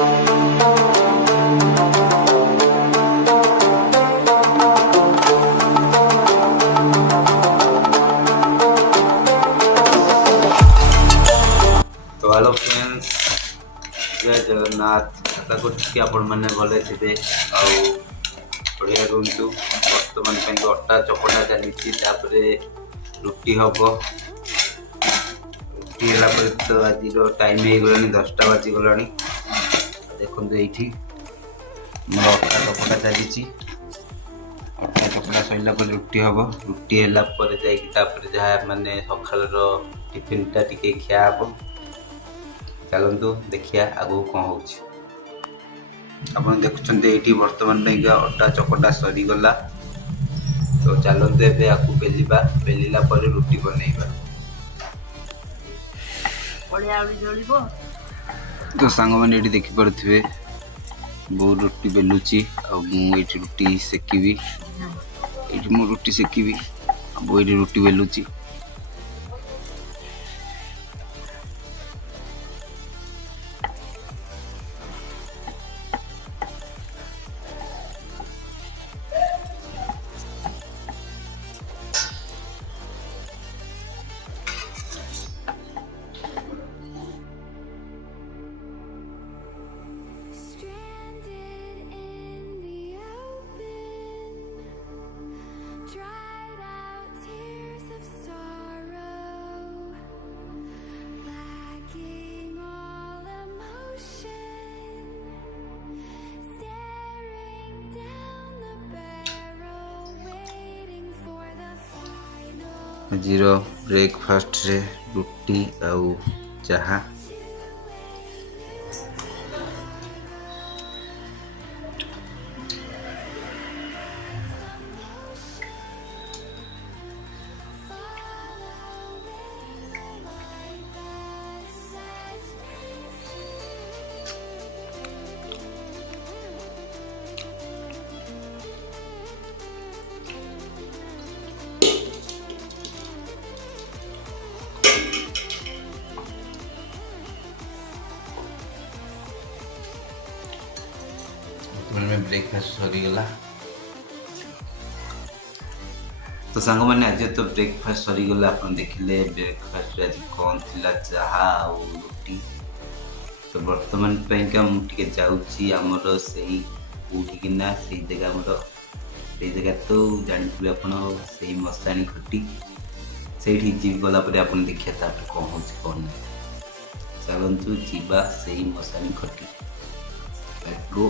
तो hello friends, जय जगन्नाथ। आशा करुँच आपण मैंने भले थे बढ़िया रुहतु। बर्तमान अटा चकटा चली रुटी हम। रुटी है तो आज टाइम हो गला 10टा बाजिगला। देखो ये मोर अटा चकटा चली। अटा चकटा सरला रुटी हम। रुटी है जहाँ मानने सकाल टिफिनटा टी खिया हम। चलतु देखिया आगू कौन हो। देखुं ये बर्तमान अटा चकटा सरीगला। तो चलते एवं आपको बेलिबा। बेलिला रुटी बनइबा। तो सांग मैंने ये देखिपे बो रुटी बेलुची आई रुटी सेकिबी। ये मु रुटी सेकिबी बो ये रुटी बेलुची। जीरो ब्रेकफास्ट रे रुटी आउ चाहा। में ब्रेकफास्ट सरीगला। तो सांग मैंने आज तो ब्रेकफास्ट सरीगला। आप देखिले ब्रेकफास्ट आज कौन थिला चाहा और रुटी। तो बर्तमान मुझे जाऊँगी आमर से कौटिकिना से जगह तो जानते आप मशाणी खटी से जी गला आप देखिए कौन हो कौन नहीं। चलतु जीवा से मशाणी खटी गो।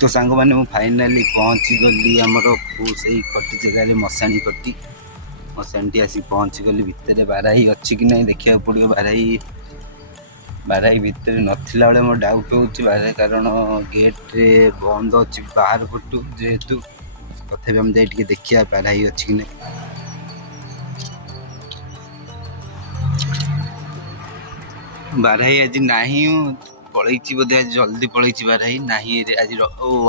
तो सांग मैंने फाइनाली पहुँची गली आमर से कटी जगह मशाणी कटी। मशाणी आसी पहुँची गली। भितर बाराही अच्छी कि नहीं देखा पड़ो। बाराही भितर नथिला बेले मोर डाउट होची बाराही कारण गेट्रे बंद अच्छी बाहर पटू जेहेतु। तथापि हम जाए देखिया बाराही अच्छी कि नहीं। बाराही आज नहीं पलैची बोधे आज जल्दी पलैची बाराही नहीं। आज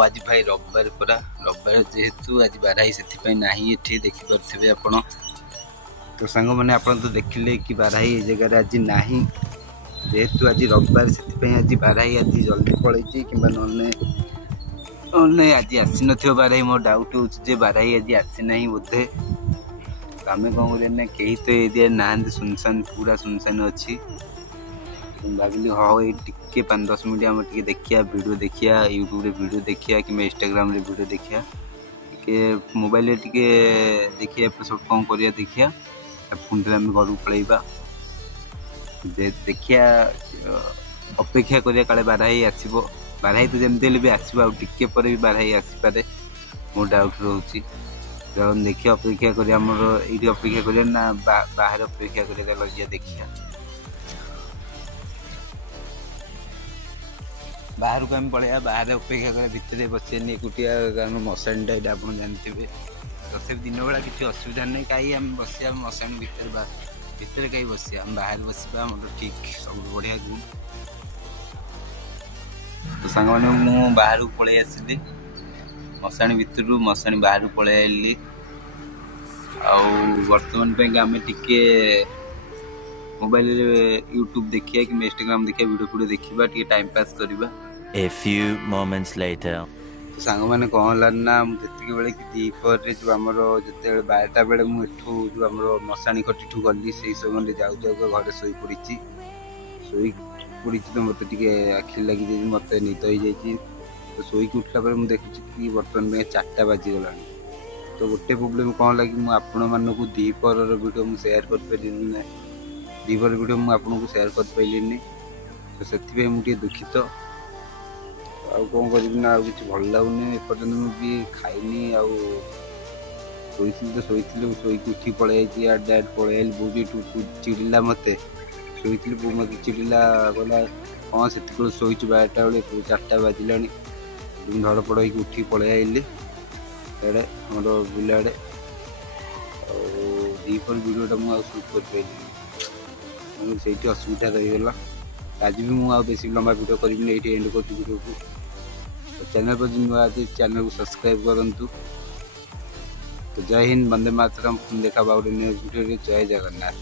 आज भाई रविवार पूरा रविवार जेहेतु आज बाराही से नहीं ये देखिपे आपण। तो सांग मैंने आप तो देखिले कि बाराही जगह आज नहीं जेहेतु आज रविवार से आज बाराही आज जल्दी पलैची कि आज आसी न बाराही। मोर डाउट हो बाराही आज आसी ना बोधे। तो आम कौन करें कहीं तो एरिया ना सुनसान पूरा सुनसान अच्छी। भाविली हाँ ये टिके 5-10 मिनट आम देखिया वीडियो देखिया यूट्यूब रे वीडियो देखिया कि इंस्टाग्राम रे वीडियो देखिया टिके मोबाइल टिके देखिया एपिसोड कौन करिया देखिया। पुणी आम घर पलैबा देखिया अपेक्षा करिया काले बाराही आसीबो। बाराही तो जमती भी आसो आ टिके पर भी बाराही आसीपारे मोर डाउट रोची। देखिए अपेक्षा करिया हमर ये अपेक्षा करिया ना बाहर अपेक्षा करिया लगिया देखिया। बाहर को आम पलैया बाहर अपेक्षा कर भितर बसनी एकुटिया कारण मशाणीटा ये आप जानते। तथा दिन बेला किसी असुविधा नहीं कहीं आम बस मशाणी भितर कहीं बस बाहर बसवा ठीक सब बढ़िया गुड। तो सांग मैंने मु बाहर पलि आसली मशाणी भितर मशाणी बाहर पलि आइली बर्तमान आम टिके मोबाइल यूट्यूब देखिए कि इंस्टाग्राम देखिए वीडियो फीडियो देखा टे टाइम पास करवा। A few moments later. तो सांग मैंने कौन है ना मुझे बेले कि दीपर जो आमर जिते 12टा बेले मुझे जो आम मशाणी खटी गली से समय जाऊ जाऊ घरे शोई पड़ी तो मत आखि लगी मत निद हो जाए। तो शोक उठला मुझे देखुची कि बर्तमान में 4टा बाजीगला। तो गोटे प्रोब्लेम कौन लगी मुझे आपण मानक दीपर वीडियो मुझे सेयार कर पारि ना दीपर वीडियो मुझे आपको सेयार कर पाइलिनी। तो से मुझे दुखित आउ कौन करना कि भल लगुनि एपर्तन मुझे खाइनी शोई तो शोक उठी पलि डैड पलि बहुत चिड़िला मत शोई बो मत चिड़िला कहला हाँ से शोच 12टा बेले 4टा बाजिला धड़पड़ हो उठी पलि आइली एडे आम बिल आड़े दीपर वीडियोटा मुझे सुट कर पाइली से असुविधा रहीगला। आज भी मुझे बेसी लंबा वीडियो करी ये एंड कर वीडियो को। तो चैनल पर नुआ चैनल को सब्सक्राइब करूँ। तो जय हिंद, वंदे मातरम। देखा वीडियो जय जगन्नाथ।